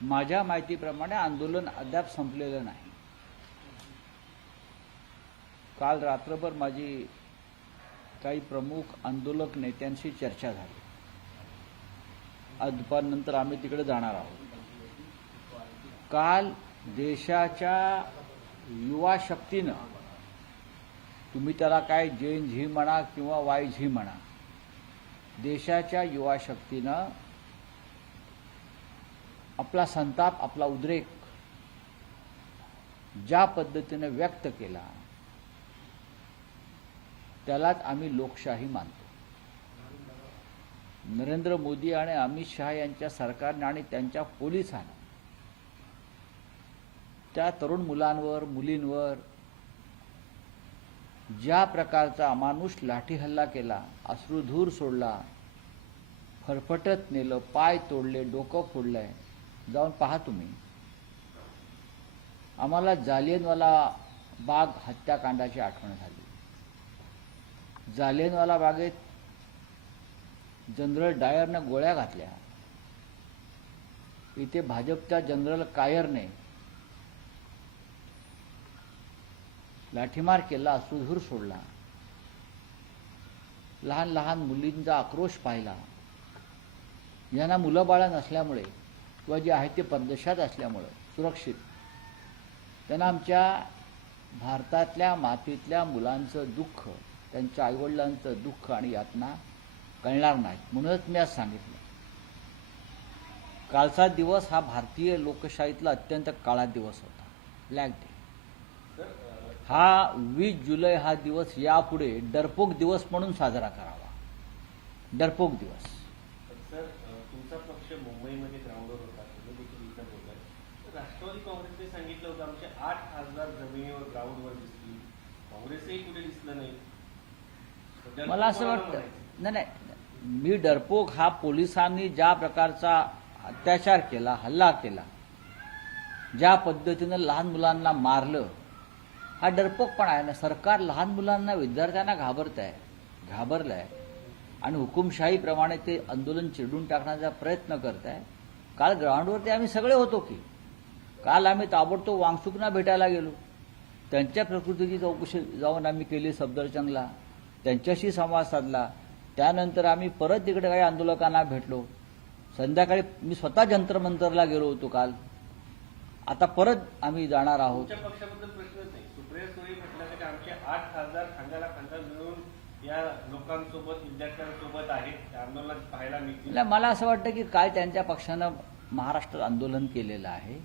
माझ्या माहितीप्रमाणे आंदोलन अद्याप संपलेलं नाही। काल रात्रभर माझी काही प्रमुख आंदोलक नेत्यांशी चर्चा झाली। आज दुपारनंतर आम्ही तिकडे जाणार आहोत। काल देशाच्या युवा शक्तीनं, तुम्ही त्याला काय जेन झी म्हणा किंवा वाय झी म्हणा, देशाच्या युवा शक्तीनं आपला संताप, आपला उद्रेक ज्या पद्धतीने व्यक्त केला त्यालाच आम्ही लोकशाही मानतो। नरेंद्र मोदी आणि अमित शहा यांच्या सरकारने आणि त्यांच्या पोलिसांनी त्या तरुण मुलांवर, मुलींवर ज्या प्रकारचा अमानुष लाठी हल्ला केला, अश्रुधूर सोडला, फरफटत नेलं, पाय तोडले, डोकं फोडलंय, जाऊन पहा तुम्ही। आम्हाला जालियनवाला बाग हत्याकांडाची आठवण झाली। जालियनवाला बागेत जनरल डायरनं गोळ्या घातल्या, इथे भाजपच्या जनरल कायरने लाठीमार केला, अश्रुधूर सोडला, लहान लहान मुलींचा आक्रोश पाहिला। यांना मुलं बाळं नसल्यामुळे किंवा जे आहे ते परदेशात असल्यामुळे सुरक्षित, त्यांना आमच्या भारतातल्या मातीतल्या मुलांचं दुःख, त्यांच्या आईवडिलांचं दुःख आणि यातना कळणार नाहीत। म्हणूनच मी आज सांगितलं, कालचा दिवस हा भारतीय लोकशाहीतला अत्यंत काळा दिवस होता, ब्लॅक डे। हा 20 जुलै हा दिवस यापुढे डरपोक दिवस म्हणून साजरा करावा, डरपोक दिवस। सर, तुमचा पक्ष मुंबईमध्ये ग्राउंडवर होता, तुम्ही देखील इथं बोललाय। राष्ट्रवादी काँग्रेसने सांगितलं होतं आमचे 8 खासदार जमिनीवर ग्राउंडवर दिसतील, काँग्रेसही कुठे दिसलं नाही। मला असं वाटतं, नाही, मी डरपोक हा पोलिसांनी ज्या प्रकारचा अत्याचार केला, हल्ला केला, ज्या पद्धतीनं लहान मुलांना मारलं, हा डरपोकपणा आहे ना। सरकार लहान मुलांना, विद्यार्थ्यांना घाबरलंय आणि हुकुमशाहीप्रमाणे ते आंदोलन चिरडून टाकण्याचा प्रयत्न करत आहे। काल ग्राउंडवरती आम्ही सगळे होतो की, काल आम्ही ताबडतोब वांगचुकना भेटायला गेलो, त्यांच्या प्रकृतीची चौकशी जाऊन आम्ही केली सफदरजंगला, त्यांच्याशी संवाद साधला। त्यानंतर आम्ही परत तिकडे काही आंदोलकांना भेटलो। संध्याकाळी मी स्वतः जंतर मंतरला गेलो होतो काल। आता परत आम्ही जाणार आहोत। तुमच्या पक्षाबद्दल प्रश्नच नाही। सुप्रिया सुळे म्हटलं की आमचे 8 खासदार खांद्याला खांदा मिळून या लोकांसोबत, विद्यार्थ्यांसोबत आहेत, आंदोलनात पाहायला मिळतील। नाही, मला असं वाटतं की काल त्यांच्या पक्षानं महाराष्ट्रात आंदोलन केलेलं आहे।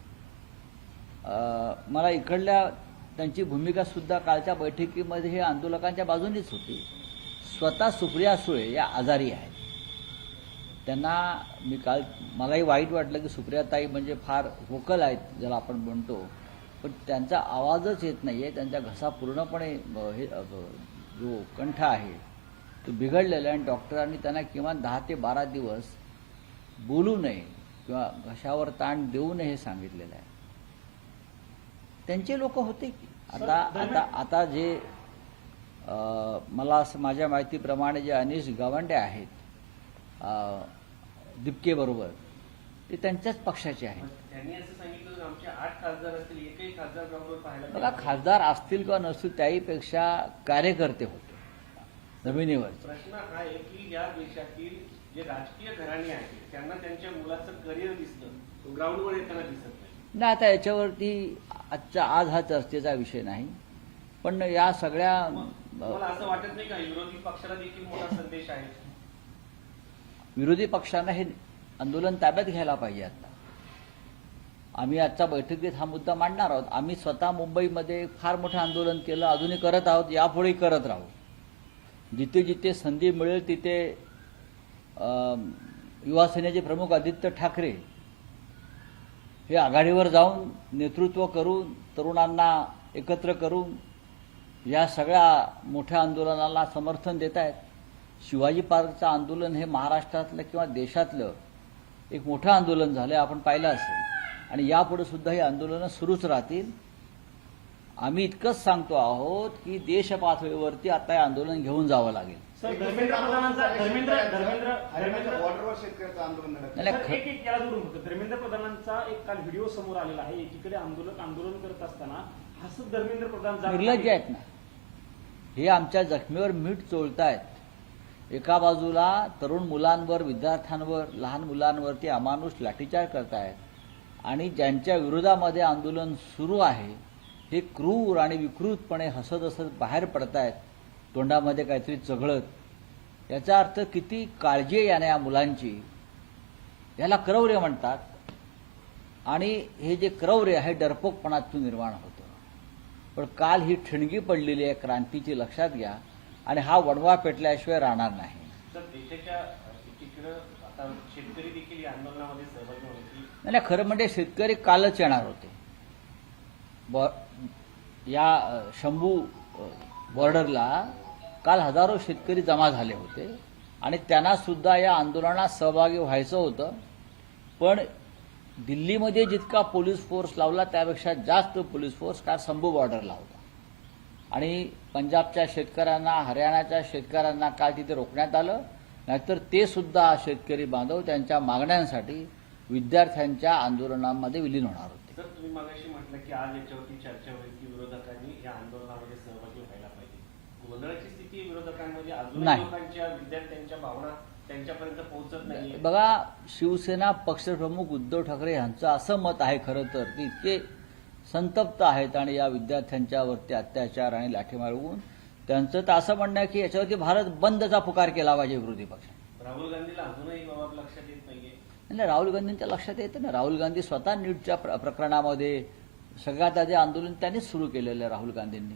मला इकडल्या त्यांची भूमिका सुद्धा कालच्या बैठकीमध्ये हे आंदोलकांच्या बाजूनेच होती। स्वतः सुप्रिया सुळे या आजारी आहेत, त्यांना मी काल, मलाही वाईट वाटलं की सुप्रियाताई म्हणजे फार व्होकल आहेत ज्याला आपण म्हणतो, पण त्यांचा आवाजच येत नाही आहे। त्यांचा घसा पूर्णपणे हे जो कंठ आहे तो बिघडलेला आहे आणि डॉक्टरांनी त्यांना किमान 10 ते 12 दिवस बोलू नये किंवा घशावर ताण देऊ नये हे सांगितलेलं आहे। त्यांचे लोक होते की आता जे मला असं माझ्या माहितीप्रमाणे जे अनिश गावंडे आहेत दिपके बरोबर, ते त्यांच्याच पक्षाचे आहेत। त्यांनी असं सांगितलं की आमचे 8 खासदार असतील, एकही खासदार ग्राउंडवर पाहायला मला खासदार असतील किंवा नसतील, त्याहीपेक्षा कार्यकर्ते होते जमिनीवर। प्रश्न हा आहे की या देशातील जे राजकीय घराणे आहेत त्यांना त्यांच्या मुलाचं करिअर दिसतं, ग्राउंडवर येताना दिसत नाही। आता याच्यावरती आज हा चर्चेचा विषय नाही, पण या सगळ्या, मला असं वाटत नाही का विरोधी पक्षाला देखील मोठा संदेश आहे? विरोधी पक्षांना हे आंदोलन ताब्यात घ्यायला पाहिजे। आता आम्ही आजच्या बैठकीत हा मुद्दा मांडणार आहोत। आम्ही स्वतः मुंबईमध्ये फार मोठं आंदोलन केलं, अजूनही करत आहोत, यापुढेही करत राहू। जिथे जिथे संधी मिळेल तिथे युवा सेनेचे प्रमुख आदित्य ठाकरे हे आघाडीवर जाऊन नेतृत्व करून, तरुणांना एकत्र करून या सगळ्या मोठ्या आंदोलनाला समर्थन देत आहेत। शिवाजी पार्कचं आंदोलन हे महाराष्ट्रातलं किंवा देशातलं एक मोठं आंदोलन झालं, आपण पाहिलं असेल, आणि यापुढे सुद्धा ही आंदोलनं सुरूच राहतील। आम्ही इतकंच सांगतो आहोत की देश पातळीवरती आता हे आंदोलन घेऊन जावं लागेल। सर धर्मेंद्र प्रधानांचा धर्मेंद्र बॉर्डरवर शेतकऱ्याचं आंदोलन लढत नाही, सर, एक याला जोडून होतं. धर्मेंद्र प्रधानांचा एक काल व्हिडिओ समोर आलेला आहे. एकीकडे आंदोलन करत असताना हसत धर्मेंद्र प्रधान जात निर्लज्ज आहेत ना, हे आमच्या जखमीवर मीठ चोळतायत. एका बाजूला तरुण मुलांवर, विद्यार्थ्यांवर, लहान मुलांवरती अमानुष लाठीचार्ज करतायत आणि ज्यांच्या विरोधामध्ये आंदोलन सुरू आहे हे क्रूर आणि विकृतपणे हसत हसत बाहेर पडतायत, तोंडामध्ये काहीतरी चघळत. याचा अर्थ किती काळजी आहे याने या मुलांची. याला क्रौर्य म्हणतात आणि हे जे क्रौर्य आहे डरपोकपणातून निर्माण होतं. पण काल ही ठिणगी पडलेली आहे क्रांतीची, लक्षात घ्या, आणि हा वणवा पेटल्याशिवाय राहणार नाही. सर देशाच्या एकीकडे आता शेतकरी देखील या आंदोलनामध्ये सहभागी होण्याची नाही, खरं म्हणजे शेतकरी कालच येणार होते. या शंभू बॉर्डरला काल हजारो शेतकरी जमा झाले होते आणि त्यांना सुद्धा या आंदोलनात सहभागी व्हायचं होतं. पण दिल्लीमध्ये जितका पोलीस फोर्स लावला त्यापेक्षा जास्त पोलीस फोर्स काल शंभू बॉर्डरला होता आणि पंजाबच्या शेतकऱ्यांना, हरियाणाच्या शेतकऱ्यांना काल तिथे रोखण्यात आलं. नाहीतर ते सुद्धा शेतकरी बांधव त्यांच्या मागण्यांसाठी विद्यार्थ्यांच्या आंदोलनामध्ये विलीन होणार होते. सर तुम्ही मागाशी म्हटलं की आज याच्यावरती चर्चा होईल की विरोधकांनी या आंदोलनामध्ये सहभागी व्हायला पाहिजे. गोंधळाची स्थिती विरोधकांमध्ये अजून नाही. लोकांच्या, विद्यार्थ्यांच्या भावना त्यांच्यापर्यंत पोहोचत नाही. बघा, शिवसेना पक्षप्रमुख उद्धव ठाकरे यांचं असं मत आहे खरं तर की इतके संतप्त आहेत आणि या विद्यार्थ्यांच्यावरती अत्याचार आणि लाठीमार होऊन त्यांचं तर असं म्हणणं आहे की याच्यावरती भारत बंदचा पुकार केला पाहिजे विरोधी पक्षाने. राहुल गांधीला अजूनही बाबा लक्षात येत नाहीये. नाही, राहुल गांधींच्या लक्षात येतं ना. राहुल गांधी स्वतः नीटच्या प्रकरणामध्ये सगळ्यात आधी आंदोलन त्यांनीच सुरू केलेलं आहे. राहुल गांधींनी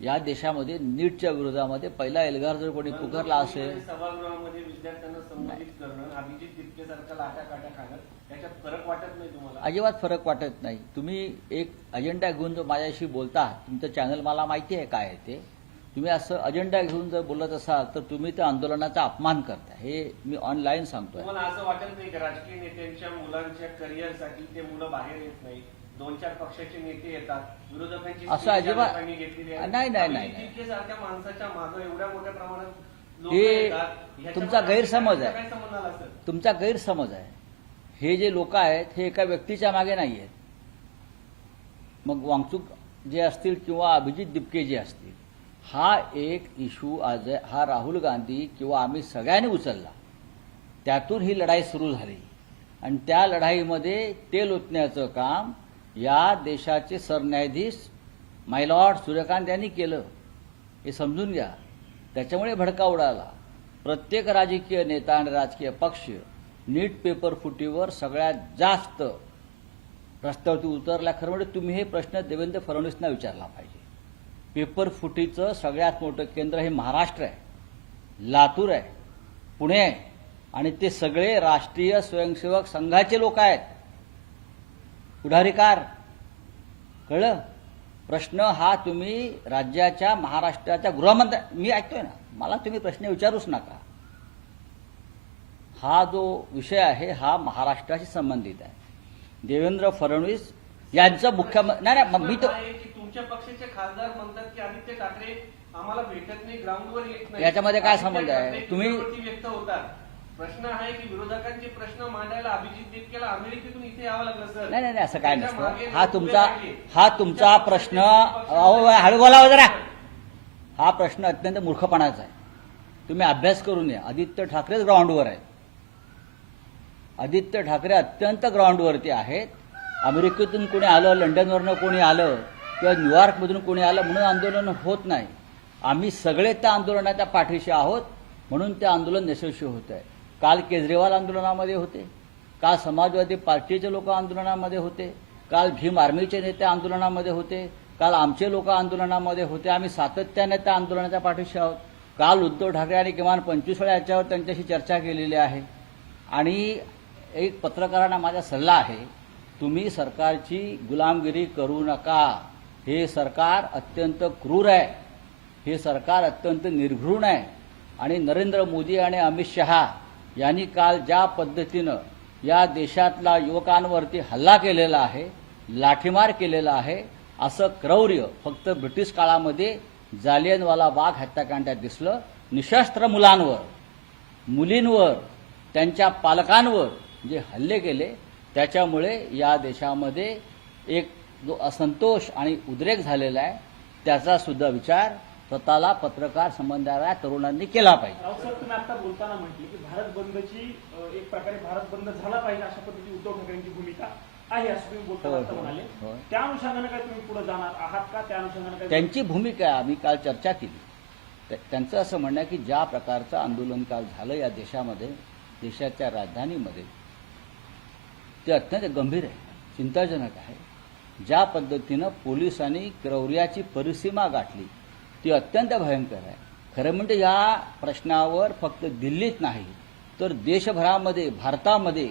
या देशामध्ये नीटच्या विरोधामध्ये पहिला एल्गार जर कोणी पुकारला असेल. सभागृहामध्ये विद्यार्थ्यांना संबोधित करणं, अभिजित तितकेसारखं लाटा काट्या खाणं, याच्यात फरक वाटत नाही तुम्हाला? अजिबात फरक वाटत नाही. तुम्ही एक अजेंडा घेऊन जर माझ्याशी बोलता, तुमचं चॅनल मला माहिती आहे काय आहे ते, तुम्ही असं अजेंडा घेऊन जर बोलत असाल तर तुम्ही त्या आंदोलनाचा अपमान करता. हे मी ऑनलाईन सांगतोय. तुम्हाला असं वाटत नाही का राजकीय नेत्यांच्या मुलांच्या करिअरसाठी ते मुलं बाहेर येत नाही? 2-4 पक्षाचे नेते येतात, विरोधकांची असं अजिबात घेतलेली आहे. नाही, नाही, नाही. तितकेसारख्या माणसाच्या मागे एवढ्या मोठ्या प्रमाणात लोक हे येतात. ह्याच्यामध्ये तुमचा गैरसमज आहे. काय संबंध आला सर? तुमचा गैरसमज आहे. हे जे लोक आहेत हे एका व्यक्तीच्या मागे नाही आहेत. मग वांगचूक जे असतील किंवा अभिजित दिपके जे असतील, हा एक इश्यू आज हा राहुल गांधी किंवा आम्ही सगळ्यांनी उचलला. त्यातून ही लढाई सुरू झाली आणि त्या लढाईमध्ये तेल ओतण्याचं काम या देशाचे सरन्यायाधीश मायलॉर्ड सूर्यकांत यांनी केलं. हे समजून घ्या. त्याच्यामुळे भडका उडाला. प्रत्येक राजकीय नेता आणि राजकीय पक्ष नीट पेपर फुटीवर सगळ्यात जास्त रस्त्यावरती उतरला. खरं म्हणजे तुम्ही हे प्रश्न देवेंद्र फडणवीसना विचारला पाहिजे. पेपर फुटीचं सगळ्यात मोठं केंद्र हे महाराष्ट्र आहे, लातूर आहे, पुणे आहे आणि ते सगळे राष्ट्रीय स्वयंसेवक संघाचे लोक आहेत, पुढारीकार. कळलं? प्रश्न हा तुम्ही राज्याच्या, महाराष्ट्राच्या गृहमंत्री, मी ऐकतोय ना, मला तुम्ही प्रश्न विचारूच नका. हा जो विषय आहे हा महाराष्ट्राशी संबंधित आहे. देवेंद्र फडणवीस यांचं मुख्यमंत्री नाही, मी तो तुमच्या पक्षाचे खासदार म्हणतात की आदित्य ठाकरे आम्हाला भेटत नाही, ग्राउंडवर येत नाही. याच्यामध्ये काय संबंध आहे? आदित्य तुम्ही ठाकरे व्यक्त होतात. प्रश्न आहे की विरोधकांचे प्रश्न मांडायला अभिजित दिपकेला अमेरिकेतून इथे यावं लागलं सर. नाही, असं काय त्याच्या नसतं. मागे हा लोक तुमचा प्रश्न, हळू बोलावं जरा. हा प्रश्न अत्यंत मूर्खपणाचा आहे. तुम्ही अभ्यास करून या. आदित्य ठाकरेच ग्राउंडवर आहेत. आदित्य ठाकरे अत्यंत ग्राउंडवरती आहेत. अमेरिकेतून कोणी आलं, लंडनवरनं कोणी आलं किंवा न्यूयॉर्कमधून कोणी आलं म्हणून आंदोलन होत नाही. आम्ही सगळे त्या आंदोलनाच्या पाठीशी आहोत म्हणून ते आंदोलन यशस्वी होत आहे. काल केजरीवाल आंदोलनामध्ये होते, काल समाजवादी पार्टीचे लोक आंदोलनामध्ये होते, काल भीम आर्मीचे नेते आंदोलनामध्ये होते, काल आमचे लोक आंदोलनामध्ये होते. आम्ही सातत्याने त्या आंदोलनाच्या पाठीशी आहोत. काल उद्धव ठाकरे यांनी किमान 25 वेळा याच्यावर त्यांच्याशी चर्चा केलेली आहे. आणि एक पत्रकारांना माझा सल्ला आहे, तुम्ही सरकारची गुलामगिरी करू नका. हे सरकार अत्यंत क्रूर आहे, हे सरकार अत्यंत निर्घृण आहे. आणि नरेंद्र मोदी आणि अमित शहा यांनी काल ज्या पद्धतीनं या देशातल्या युवकांवरती हल्ला केलेला आहे, लाठीमार केलेला आहे, असं क्रौर्य फक्त ब्रिटिश काळामध्ये जालियनवाला बाग हत्याकांडात दिसलं. निशस्त्र मुलांवर, मुलींवर, त्यांच्या पालकांवर जे हल्ले केले त्याच्यामुळे या देशामध्ये एक जो असंतोष आणि उद्रेक झालेला आहे त्याचा सुद्धा विचार स्वतःला पत्रकार संबंधाच्या तरुणांनी केला पाहिजे. राऊत साहेब, तुम्ही आता बोलताना म्हटले की भारत बंदची एक प्रकारे भारत बंद झाला पाहिजे अशा पद्धतीची उद्धव ठाकरेंची भूमिका आहे असं तुम्ही बोलताना होय, आता होय, म्हणाले. होय. त्या अनुषंगाने काय तुम्ही पुढे जाणार आहात का? त्या अनुषंगाने काय त्यांची भूमिका आहे, आम्ही काल चर्चा केली. त्यांचं असं म्हणणं आहे की ज्या प्रकारचं आंदोलन काल झालं या देशामध्ये, देशाच्या राजधानीमध्ये, ते अत्यंत गंभीर आहे, चिंताजनक आहे. ज्या पद्धतीनं पोलिसांनी क्रौर्याची परिसीमा गाठली ती अत्यंत भयंकर आहे. खरं म्हणजे या प्रश्नावर फक्त दिल्लीत नाही तर देशभरामध्ये, भारतामध्ये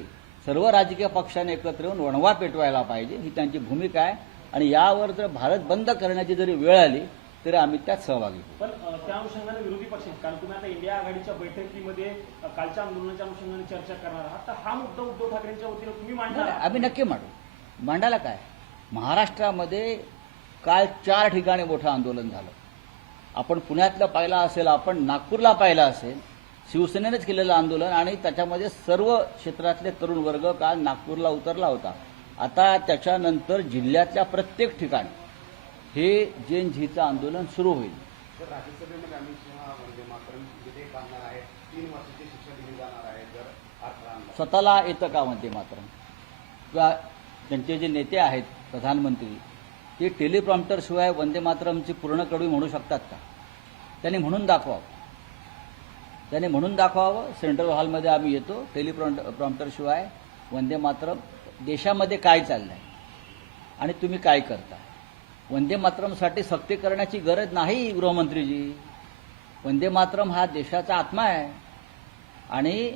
सर्व राजकीय पक्षांनी एकत्र येऊन वणवा पेटवायला पाहिजे, ही त्यांची भूमिका आहे. आणि यावर जर भारत बंद करण्याची जरी वेळ आली तरी आम्ही त्यात सहभागी होऊ. पण त्या अनुषंगाने विरोधी पक्ष आहेत. कारण तुम्ही आता इंडिया आघाडीच्या बैठकीमध्ये कालच्या आंदोलनाच्या अनुषंगाने चर्चा करणार आहात, तर हा मुद्दा उद्धव ठाकरेंच्या वतीने तुम्ही मांडणार आहात? आम्ही नक्की मांडायला काय. महाराष्ट्रामध्ये काल 4 ठिकाणी मोठं आंदोलन झालं. आपण पुण्यातलं पाहिलं असेल, आपण नागपूरला पाहिलं असेल, शिवसेनेनेच केलेलं आंदोलन आणि त्याच्यामध्ये सर्व क्षेत्रातले तरुण वर्ग काल नागपूरला उतरला होता. आता त्याच्यानंतर जिल्ह्यातल्या प्रत्येक ठिकाणी हे जेन झीचं आंदोलन सुरू होईल. तर राज्यसभेमध्ये अमित शहा वंदे मातरम विधेयक आणणार आहे, 3 वर्षाची शिक्षा दिली जाणार आहे जर अर्थ आणला. स्वतःला येतं का वंदे मातरम? किंवा त्यांचे जे नेते आहेत प्रधानमंत्री, ते टेलिप्रॉम्प्टर शिवाय वंदे मातरमची पूर्ण कडवी म्हणू शकतात का? त्यांनी म्हणून दाखवावं. सेंट्रल हॉलमध्ये आम्ही येतो, टेलिप्रॉम्प्टर शिवाय वंदे मातरम देशामध्ये काय चाललंय आणि तुम्ही काय करता. वंदे मातरमसाठी सक्ती करण्याची गरज नाही गृहमंत्रीजी. वंदे मातरम हा देशाचा आत्मा आहे आणि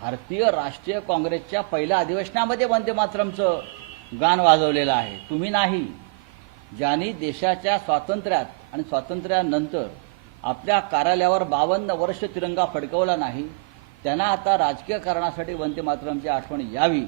भारतीय राष्ट्रीय काँग्रेसच्या पहिल्या अधिवेशनामध्ये वंदे मातरमचं गाण वाजवलेलं आहे, तुम्ही नाही. ज्यांनी देशाच्या स्वातंत्र्यात आणि स्वातंत्र्यानंतर आपल्या कार्यालयावर 52 वर्ष तिरंगा फडकवला नाही त्यांना आता राजकीय कारणासाठी वंदे मातरमची आठवण यावी